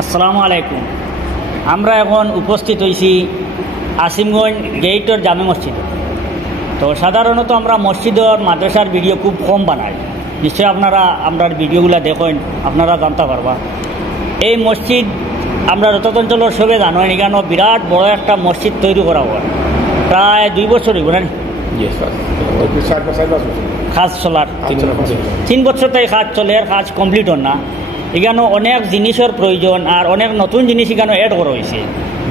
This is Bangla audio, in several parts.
আসসালামু আলাইকুম। আমরা এখন উপস্থিত হয়েছি আসিমগঞ্জ গেইটর জামে মসজিদে। তো সাধারণত আমরা মসজিদর মাদ্রাসার ভিডিও খুব কম বানাই। নিশ্চয়ই আপনারা আমরা ভিডিওগুলো দেখেন, আপনারা জানতে পারবা। এই মসজিদ আমরা রতত অঞ্চলের সবে জানেন, এখানে বিরাট বড় একটা মসজিদ তৈরি করা হয়। প্রায় 2 বছর হইব না কাজ চলার, 3 বছর তাই কাজ চলে, আর কাজ কমপ্লিট হন না। এখানে অনেক জিনিসের প্রয়োজন, আর অনেক নতুন জিনিস এখানে অ্যাড করা হয়েছে,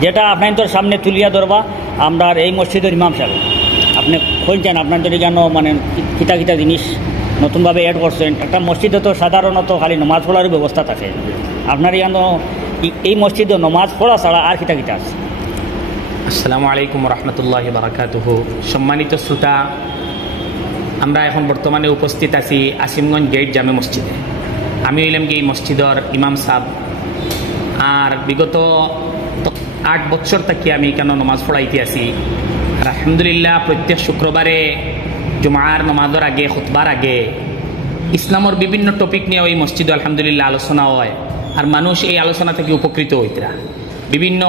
যেটা আপনার সামনে তুলিয়া ধরবা আমরা এই মসজিদের ইমাম সাহেব। আপনি খুঁজছেন আপনার এখানে মানে কিতা কিতা জিনিস নতুনভাবে অ্যাড করছেন। একটা মসজিদে তো সাধারণত খালি নমাজ পড়ার ব্যবস্থা থাকে, আপনার এখানে এই মসজিদে নমাজ পড়া ছাড়া আর কিতা কিতা আছে? আসসালামু আলাইকুম রহমতুল্লাহি বারাকাতুহু। সম্মানিত শ্রোতা, আমরা এখন বর্তমানে উপস্থিত আছি আসিমগঞ্জ গেট জামে মসজিদে। আমি হইলাম কি এই মসজিদর ইমাম সাহেব, আর বিগত 8 বছর থেকে আমি এখানে নমাজ পড়াইতে আছি। আর আলহামদুলিল্লাহ প্রত্যেক শুক্রবারে জুমার নমাজের আগে, খুতবার আগে ইসলামের বিভিন্ন টপিক নিয়ে ওই মসজিদে আলহামদুলিল্লাহ আলোচনা হয়, আর মানুষ এই আলোচনা থেকে উপকৃত হইতরা। বিভিন্ন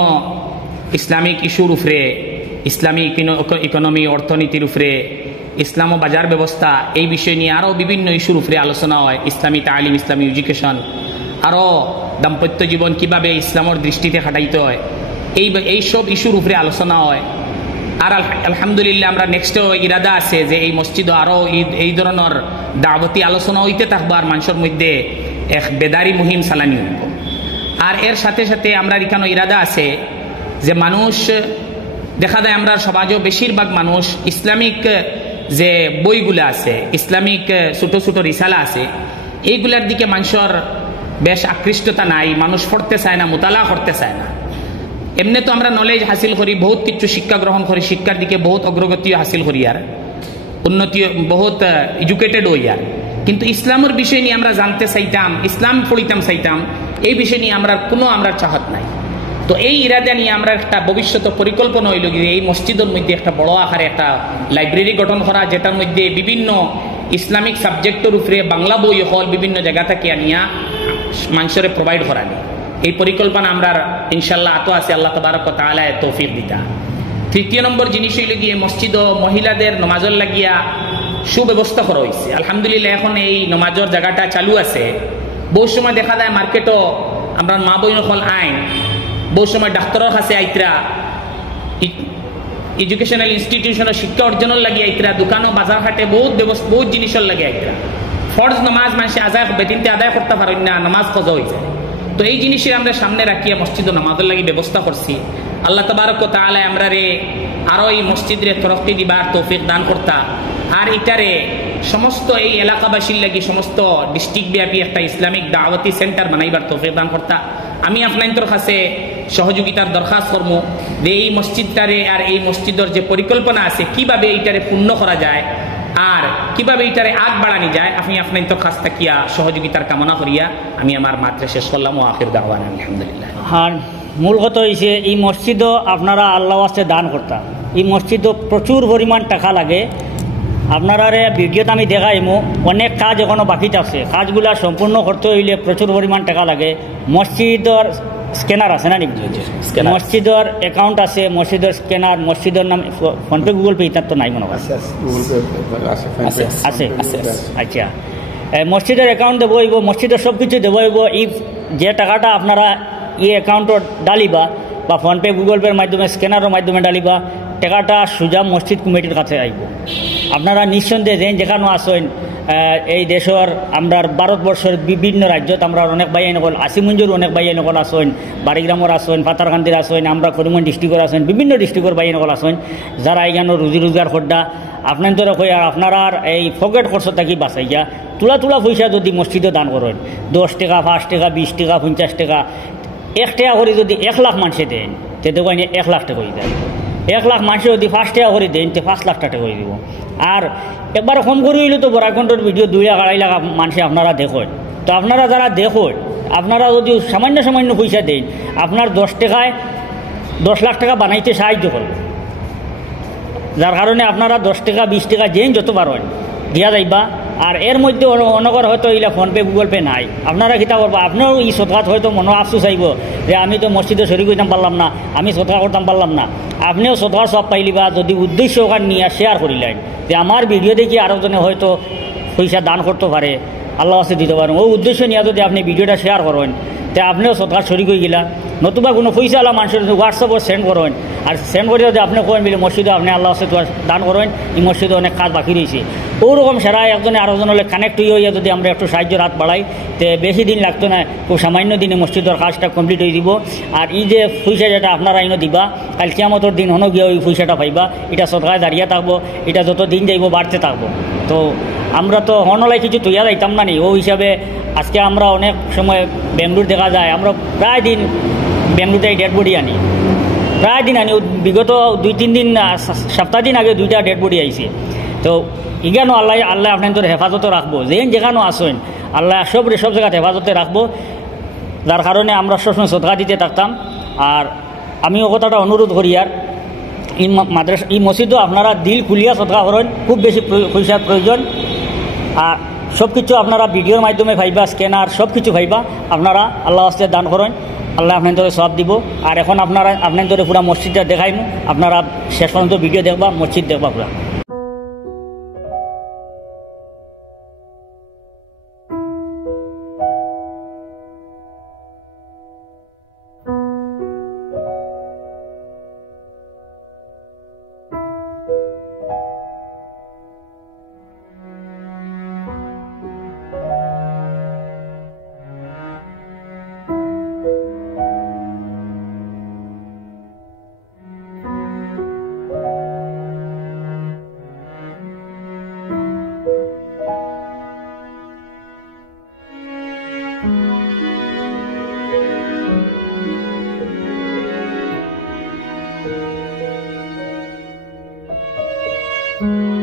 ইসলামিক ইস্যুর উপরে, ইসলামিক ইকোনমি অর্থনীতির উপরে, ইসলাম ও বাজার ব্যবস্থা, এই বিষয় নিয়ে আরও বিভিন্ন ইস্যুর উপরে আলোচনা হয়। ইসলামী তালিম, ইসলামী এডুকেশন, আরও দাম্পত্য জীবন কিভাবে ইসলামের দৃষ্টিতে খাটাইতে হয়, এই সব ইস্যুর উপরে আলোচনা হয়। আর আলহামদুলিল্লাহ আমরা নেক্সটও ইরাদা আছে যে এই মসজিদে আরও এই ধরনের দাওয়াতি আলোচনা হইতে থাকবো, আর মানুষের মধ্যে এক বেদারি মুহিম চালানি হইব। আর এর সাথে সাথে আমরা এখানে ইরাদা আছে যে মানুষ দেখা যায় আমরা সমাজেও বেশিরভাগ মানুষ ইসলামিক যে বইগুলো আছে, ইসলামিক ছোটো ছোটো রিসালা আছে, এইগুলার দিকে মানুষের বেশ আকৃষ্টতা নাই, মানুষ পড়তে চায় না, মোতালা করতে চায় না। এমনি তো আমরা নলেজ হাসিল করি, বহুত কিছু শিক্ষা গ্রহণ করি, শিক্ষার দিকে বহুত অগ্রগতিও হাসিল করি, আর উন্নতি বহুত এডুকেটেড হই। আর কিন্তু ইসলামের বিষয় নিয়ে আমরা জানতে চাইতাম, ইসলাম পড়িতাম চাইতাম, এই বিষয় নিয়ে আমরা চাহত নাই। তো এই ইরাদা নিয়ে আমরা একটা ভবিষ্যৎ পরিকল্পনা হইল যে এই মসজিদের মধ্যে একটা বড় আকারে একটা লাইব্রেরি গঠন করা, যেটার মধ্যে বিভিন্ন ইসলামিক সাবজেক্টের উপরে বাংলা বই হল বিভিন্ন জায়গা থেকে আনিয়া মানুষের প্রোভাইড করা নেই। এই পরিকল্পনা আমরা ইনশাল্লাহ আতো আছে, আল্লাহ তাবারক ওয়া তাআলা তৌফিক দিতা। 3 নম্বর জিনিস হইল গিয়ে মসজিদ ও মহিলাদের নমাজের লাগিয়া সুব্যবস্থা করা হয়েছে। আলহামদুলিল্লাহ এখন এই নমাজের জায়গাটা চালু আছে। বহু সময় দেখা যায় মার্কেটও আমরা মা বই নকল আইন, বহু সময় ডাক্তারের কাছে আইতরা, এডুকেশনাল ইনস্টিটিউশনের শিক্ষা অর্জনের লাগে আইতরা, দোকানও বাজার হাটে বহুত জিনিসের লাগে আইতরা। ফরজ নামাজ মানুষ বেদিনতে আদায় করতে পারেন না, নামাজ খোঁজা হয়ে যায়। তো এই জিনিসের আমরা সামনে রাখিয়া মসজিদ ও নামাজের লাগে ব্যবস্থা করছি। আল্লাহ তাবারক ওয়া তাআলা আমরা আরও এই মসজিদের তরক্কি দিবার তৌফিক দান করতা, আর এটারে সমস্ত এই এলাকাবাসীর লাগি সমস্ত ডিস্ট্রিক্ট ব্যাপী একটা ইসলামিক দাওয়াতি সেন্টার বানাইবার তৌফিক দান করতা। আমি আপনাদের কাছে সহযোগিতার দরখাস্ত করবো যে এই মসজিদটারে আর এই মসজিদের যে পরিকল্পনা আছে কিভাবে এইটারে পূর্ণ করা যায় আর কিভাবে এইটারে আগ বাড়ানি যায়, আপনি আপনাদের কাছ থাকিয়া সহযোগিতার কামনা করিয়া আমি আমার মাত্রা শেষ করলাম। ও আখির দাওয়ানা আলহামদুলিল্লাহ। হ্যাঁ, মূল কথা হয়েছে এই মসজিদও আপনারা আল্লাহ ওয়াস্তে দান করতা। এই মসজিদও প্রচুর পরিমাণ টাকা লাগে। আপনারা ভিডিওতে আমি দেখাইমু, অনেক কাজ এখনও বাকি আছে। কাজগুলা সম্পূর্ণ করতে হইলে প্রচুর পরিমাণ টাকা লাগে। মসজিদের স্ক্যানার আছে না? মসজিদের অ্যাকাউন্ট আছে, মসজিদের স্ক্যানার, মসজিদের নাম ফোনপে, গুগল পে, ইত্যাদি তো নাই মনে হয় আছে। আচ্ছা, মসজিদের অ্যাকাউন্ট দেবো হইব, মসজিদের সব কিছু দেবো হইব। যে টাকাটা আপনারা এই অ্যাকাউন্টত ডালিবা বা ফোনপে, গুগল পের মাধ্যমে, স্ক্যানারের মাধ্যমে ডালিবা, টাকাটা সোজা মসজিদ কমিটির কাছে আইব। আপনারা নিঃসন্দেহে যেখানে আসেন এই দেশের আমরা ভারতবর্ষের বিভিন্ন রাজ্যত আমরা অনেক ভাই নকল, আসিমগঞ্জের অনেক ভাই নকল আসেন, বাড়িগ্রামের আসেন, পাতারকান্দির আসেন, আমরা করিমগঞ্জ ডিস্ট্রিক্টের আসেন, বিভিন্ন ডিস্ট্রিক্টের ভাই নকল আসেন, যারা এখানে রুজি রোজগার করডা আপনাদের কই। আর আপনারা এই ফকেট খরচ থাকি বাঁচাইয়া তুলা পয়সা যদি মসজিদে দান করেন, 10 টাকা, 5 টাকা, 20 টাকা, 50 টাকা, 1 টাকা করে যদি 1 লাখ মানুষে দেন, তে দেখেন 1 লাখ টাকা হয়ে যায়। 1 লাখ মানুষে যদি 5 টাকা করে দেন, তো 5 লাখ টাকা করে দিব। আর একবার কম করে হইলে তো বরাকণ্ঠর ভিডিও 2-2.5 লাখ মানুষে আপনারা দেখেন। তো আপনারা যারা দেখেন, আপনারা যদি সামান্য পয়সা দেন, আপনার 10 টাকায় 10 লাখ টাকা বানাইতে সাহায্য করবে। যার কারণে আপনারা 10 টাকা, 20 টাকা যেন যত পারেন দিয়া যাইবা, আর এর মধ্যে অনগর হয়তো এগুলা ফোনপে গুগল পে নাই, আপনারা কিতা করবো? আপনারও এই সৎকাত হয়তো মনে আফসোস আইব যে আমি তো মসজিদে শরীক হইতাম পারলাম না, আমি সৎকা করতাম পারলাম না। আপনিও সৎকার সব পাইলিবা যদি উদ্দেশ্য ওখান নিয়ে শেয়ার করিলেন যে আমার ভিডিও দেখি আরও জনে হয়তো পয়সা দান করতে পারে, আল্লাহ কাছে দিতে পারেন, ওই উদ্দেশ্য নিয়ে যদি আপনি ভিডিওটা শেয়ার করেন তে আপনিও সৎকার শরীক হয়ে গেলা। নতুবা কোনো পয়সা আলা মানুষের হোয়াটসঅ্যাপে সেন্ড করেন, আর সেন্ড করে যদি আপনি করেন বলে মসজিদে আপনি আল্লাহ কাছে দান করেন, এই মসজিদে অনেক কাজ বাকি রয়েছে। ওরকম সারা একজনে আরেকজন হলে কানেক্ট হইয়া যদি আমরা একটু সাহায্য হাত বাড়াই তে বেশি দিন লাগতো না, খুব সামান্য দিনে মসজিদের কাজটা কমপ্লিট হয়ে দিব। আর এই যে পয়সা যেটা আপনারা আইনও দিবা, কাল কিয়ামতের দিন হনো গিয়ে ওই পয়সাটা পাইবা, এটা সৎকায় দাঁড়িয়ে থাকবো, এটা যত দিন যাইব বাড়তে থাকবো। তো আমরা তো হনলাই কিছু তৈয়া যাইতাম না নি, ও হিসাবে আজকে আমরা অনেক সময় বেঙ্গলুর দেখা যায়, আমরা প্রায় দিন বেঙ্গলুরতে ডেড বডি আনি, প্রায় দিন আনি। বিগত 2-3 দিন সপ্তাহ দিন আগে 2টা ডেড বডি আইছে। তো ইগানো আল্লাহ আল্লাহ আপনাদের হেফাজতে রাখবো, যেখানে আসেন আল্লাহ সব জায়গাতে হেফাজতে রাখবো, যার কারণে আমরা সবসময় সদকা দিতে থাকতাম। আর আমি ও কথাটা অনুরোধ করি, আর এই মাদ্রাসা এই মসজিদও আপনারা দিল খুলিয়া সদকা করেন, খুব বেশি পয়সার প্রয়োজন। আর সব কিছু আপনারা ভিডিওর মাধ্যমে ভাইবা, স্ক্যানার সব কিছু ভাইবা, আপনারা আল্লাহ আস্তে দান করেন, আল্লাহ আপনাদের সব দিব। আর এখন আপনাদের পুরা মসজিদটা দেখাইমু, আপনারা শেষ পর্যন্ত ভিডিও দেখবা, মসজিদ দেখবা পুরা। Thank you.